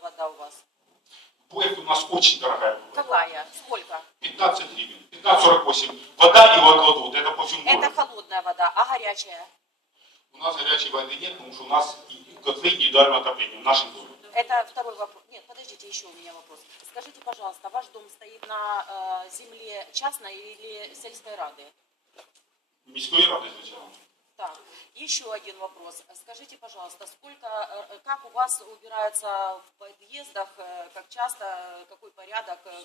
вода у вас? Поезд у нас очень дорогая. бывает. Какая? Сколько? 15 гривен, 15,48. Вода и водовод, это по всему Это холодная вода, а горячая? У нас горячей воды нет, потому что у нас и- котлы индивидуального отопления в нашем доме. Это второй вопрос. Нет, подождите, еще у меня вопрос. Скажите, пожалуйста, ваш дом стоит на э, земле частной или сельской рады? Міської ради, звичайно. Еще один вопрос. Скажите, пожалуйста, сколько, э, как у вас убираются в подъездах, э, как часто, э, какой порядок? э?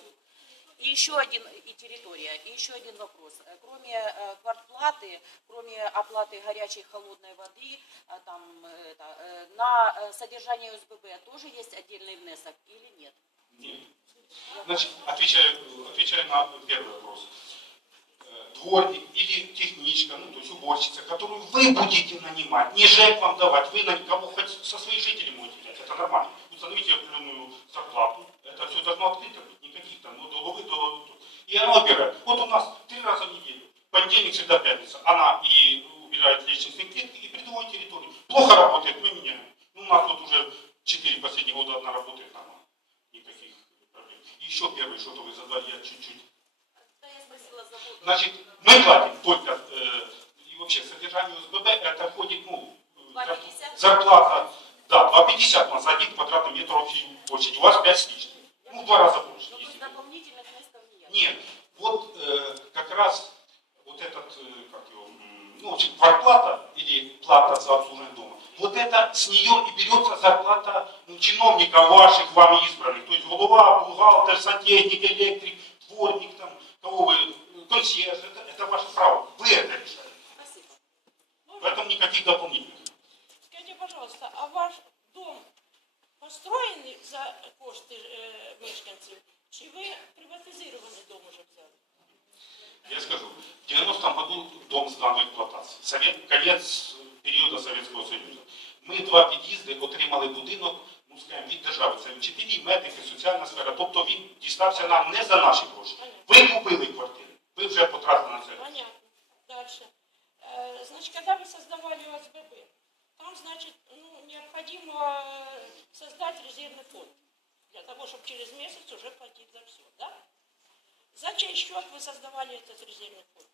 И еще один, и территория, и еще один вопрос. Э, Кроме э, квартплаты, кроме оплаты горячей и холодной воды, э, там, э, это, э, на э, содержание УСББ тоже есть отдельный внесок или нет? Нет. Значит, отвечаю, отвечаю на первый вопрос. Э, Дворник или техничка, ну, уборщица, которую вы будете нанимать, не ЖЭК вам давать, вы на кого хоть со своих жителей можете взять, это нормально. Установите определенную зарплату, это все должно открыто быть, никаких там, ну, до головы, до... И она убирает. Вот у нас три раза в неделю, понедельник, среда, пятница, она и убирает лестничные клетки и придомовой территории. Плохо работает, мы меняем. Ну, у нас вот уже четыре последних года одна работает нормально. Никаких проблем. Еще первый, что-то вы задали, я чуть-чуть. Значит, мы платим только, э, содержание УСББ, это входит, ну, э, 2,50? зарплата, да, 2,50 у нас один квадратный метр общей площади, у вас 5 с лишним. Ну, в два раза больше. Ну, то есть дополнительных внесков нет? Нет, вот э, как раз вот этот, э, как его, ну, в общем, квартплата или плата за обслуживание дома, вот это с нее и берется зарплата ну, чиновников ваших вами избранных. То есть голова, бухгалтер, сантехник, электрик, дворник, там, кого вы, э, консьерж, никаких дополнительных. Скажите, пожалуйста, а ваш дом построєний за кошти е, мешканців, чи ви приватизований дом уже взяли? Я скажу, в 90-м году дом сдан в експлуатацію. Совет, конець періоду Совєтського Союзу. Ми два під'їзди отримали будинок, ну скажімо, від держави. Це вчителі, медики, соціальна сфера. Тобто він дістався нам не за наші гроші. Ви купили квартири, ви вже потратили на це. Понятно. Дальше. Э, Значит, когда вы создавали ОСББ, там, значит, ну, необходимо э, создать резервный фонд для того, чтобы через месяц уже платить за все, да? За чей счет вы создавали этот резервный фонд?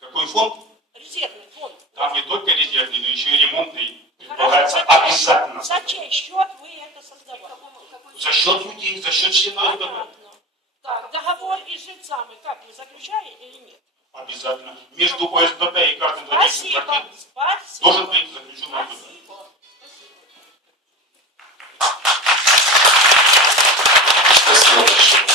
Какой фонд? Резервный фонд. Там не только резервный, но еще и ремонтный Хорошо, предполагается чей- обязательно. За чей счет вы это создавали? За счет людей, за счет членов СББ. Понятно. Так, договор и с жильцами как вы заключали или нет? Обязательно. Между ОСББ Спасибо. должен быть заключен. Спасибо. Спасибо большое.